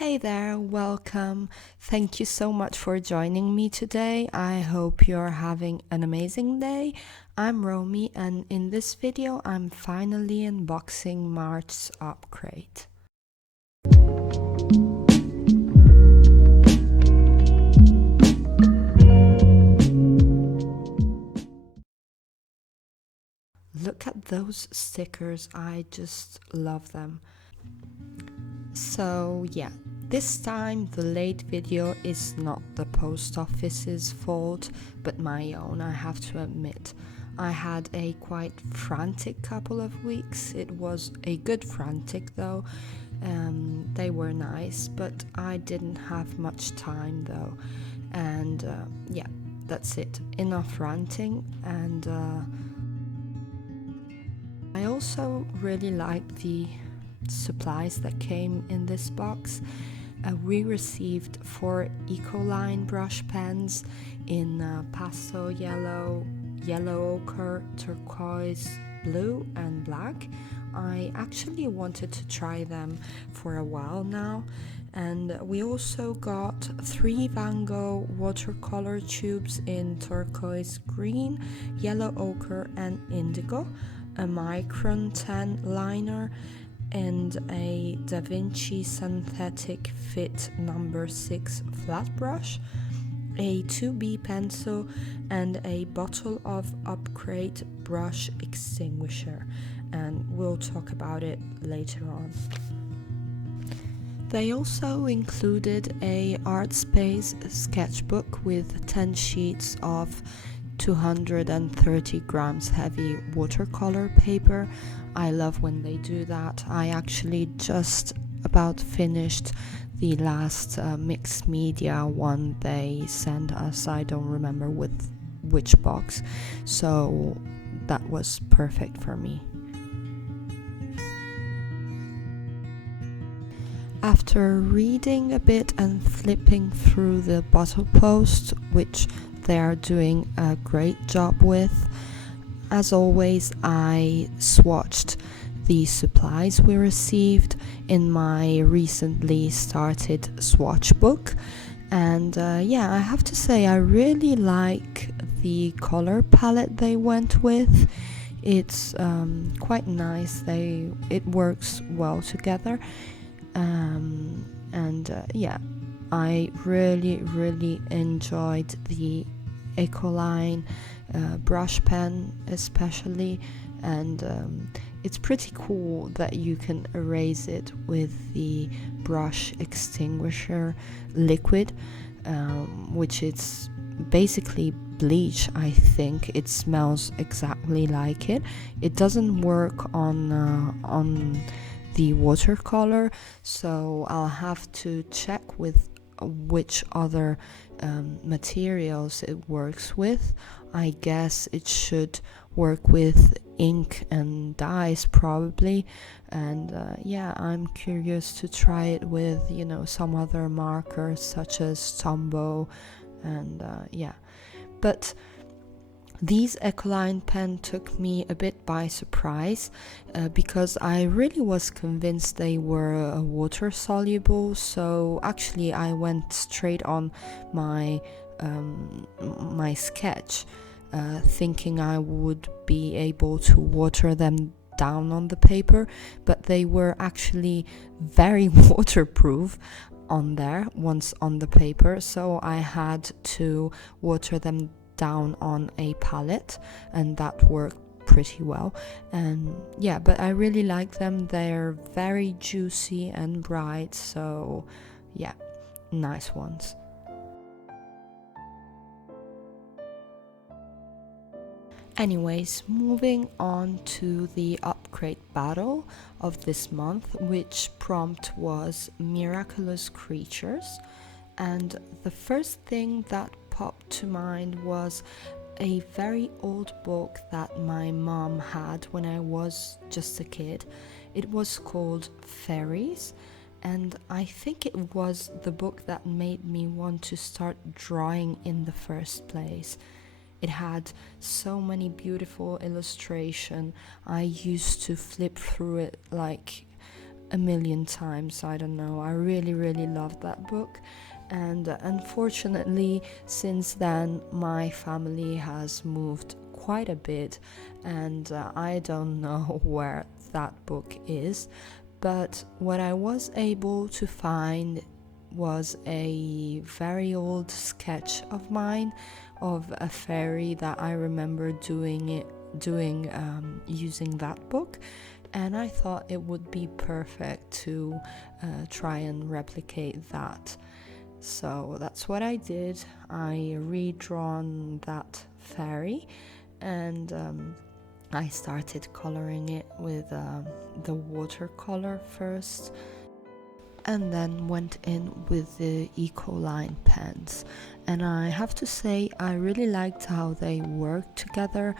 Hey there, welcome. Thank you so much for joining me today. I hope you're having an amazing day. I'm Romy, and in this video, I'm finally unboxing March's Upcrate. Look at those stickers, I just love them. So yeah, this time the late video is not the post office's fault, but my own, I have to admit. I had a quite frantic couple of weeks. It was a good frantic though. They were nice, but I didn't have much time though. And yeah, that's it. Enough ranting. And I also really like the supplies that came in this box. We received 4 Ecoline brush pens in pastel yellow, yellow ochre, turquoise, blue and black. I actually wanted to try them for a while now. And we also got 3 Van Gogh watercolor tubes in turquoise green, yellow ochre and indigo, a Micron 10 liner, and a Da Vinci Synthetic Fit No. 6 flat brush, a 2B pencil, and a bottle of Upcrate brush extinguisher, and we'll talk about it later on. They also included a ArtSpace sketchbook with 10 sheets of 230 grams heavy watercolor paper. I love when they do that. I actually just about finished the last mixed media one they sent us. I don't remember with which box, so that was perfect for me. After reading a bit and flipping through the bottle post, which they are doing a great job with, as always, I swatched the supplies we received in my recently started swatch book. And yeah, I have to say I really like the color palette they went with. It's quite nice. It works well together. Yeah, I really enjoyed the Ecoline brush pen especially, and it's pretty cool that you can erase it with the brush extinguisher liquid, which is basically bleach. I think it smells exactly like it. It doesn't work on the watercolor, so I'll have to check with which other materials it works with. I guess it should work with ink and dyes probably, and yeah, I'm curious to try it with some other markers such as Tombow, and yeah, but these Ecoline pen took me a bit by surprise because I really was convinced they were water soluble. So actually I went straight on my my sketch thinking I would be able to water them down on the paper, but they were actually very waterproof on there once on the paper, so I had to water them down on a palette, and that worked pretty well. And yeah, but I really like them. They're very juicy and bright, so yeah, nice ones. Anyways, moving on to the Upcrate battle of this month, which prompt was Miraculous Creatures. And the first thing that popped to mind was a very old book that my mom had when I was just a kid. It was called Fairies, and I think it was the book that made me want to start drawing in the first place. It had so many beautiful illustrations. I used to flip through it like a million times. I don't know, I really loved that book. And unfortunately, since then my family has moved quite a bit, and I don't know where that book is. But what I was able to find was a very old sketch of mine of a fairy that I remember doing using that book, and I thought it would be perfect to try and replicate that. So that's what I did. I redrawn that fairy, and I started coloring it with the watercolor first, and then went in with the Ecoline pens. And I have to say, I really liked how they worked together.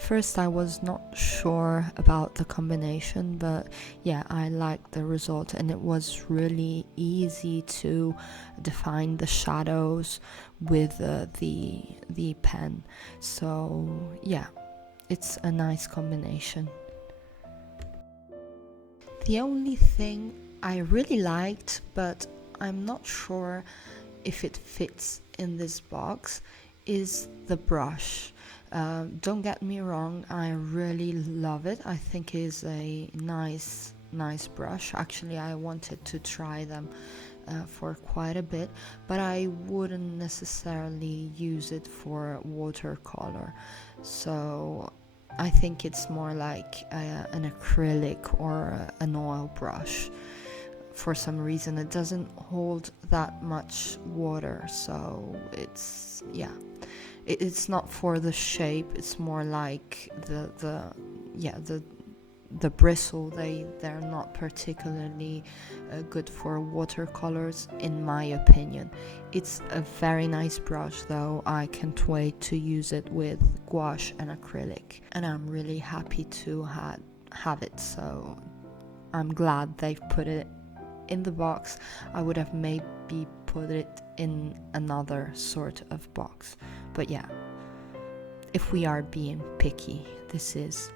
First I was not sure about the combination, but yeah, I liked the result, and it was really easy to define the shadows with the pen. So yeah, it's a nice combination. The only thing I really liked, but I'm not sure if it fits in this box, is the brush. Don't get me wrong, I really love it. I think it is a nice brush. Actually, I wanted to try them for quite a bit, but I wouldn't necessarily use it for watercolor. So I think it's more like an acrylic or an oil brush. For some reason it doesn't hold that much water, so it's not for the shape. It's more like the bristle. They're not particularly good for watercolors, in my opinion. It's a very nice brush though. I can't wait to use it with gouache and acrylic, and I'm really happy to have it. So I'm glad they've put it in the box. I would have maybe put it in another sort of box, but yeah, if we are being picky, this is.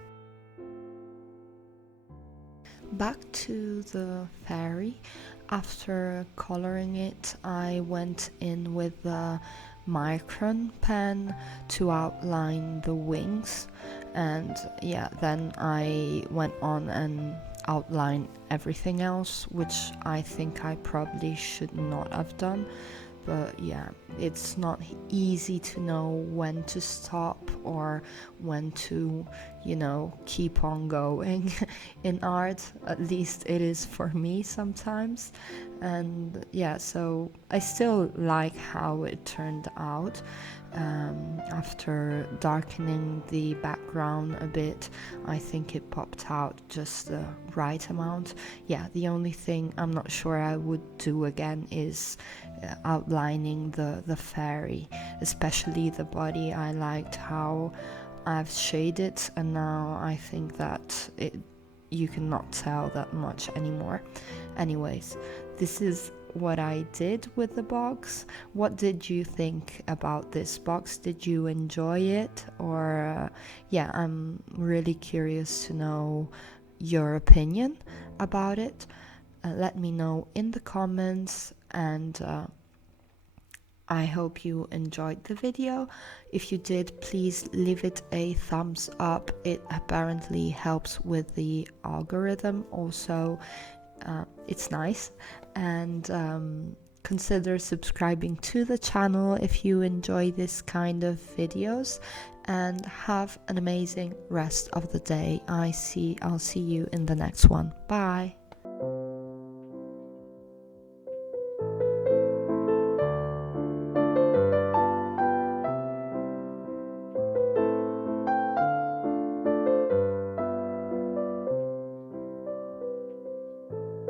Back to the fairy. After coloring it, I went in with the Micron pen to outline the wings, and yeah, then I went on and outline everything else, which I think I probably should not have done. But yeah, it's not easy to know when to stop or when to, keep on going in art. At least it is for me sometimes. And yeah, so I still like how it turned out. After darkening the background a bit, I think it popped out just the right amount. Yeah, the only thing I'm not sure I would do again is outlining the fairy, especially the body. I liked how I've shaded, and now I think that you cannot tell that much anymore. Anyways, this is what I did with the box. What did you think about this box? Did you enjoy it? Or I'm really curious to know your opinion about it. Let me know in the comments, and I hope you enjoyed the video. If you did, please leave it a thumbs up. It apparently helps with the algorithm. Also, it's nice. And consider subscribing to the channel if you enjoy this kind of videos. And have an amazing rest of the day. I'll see you in the next one. Bye.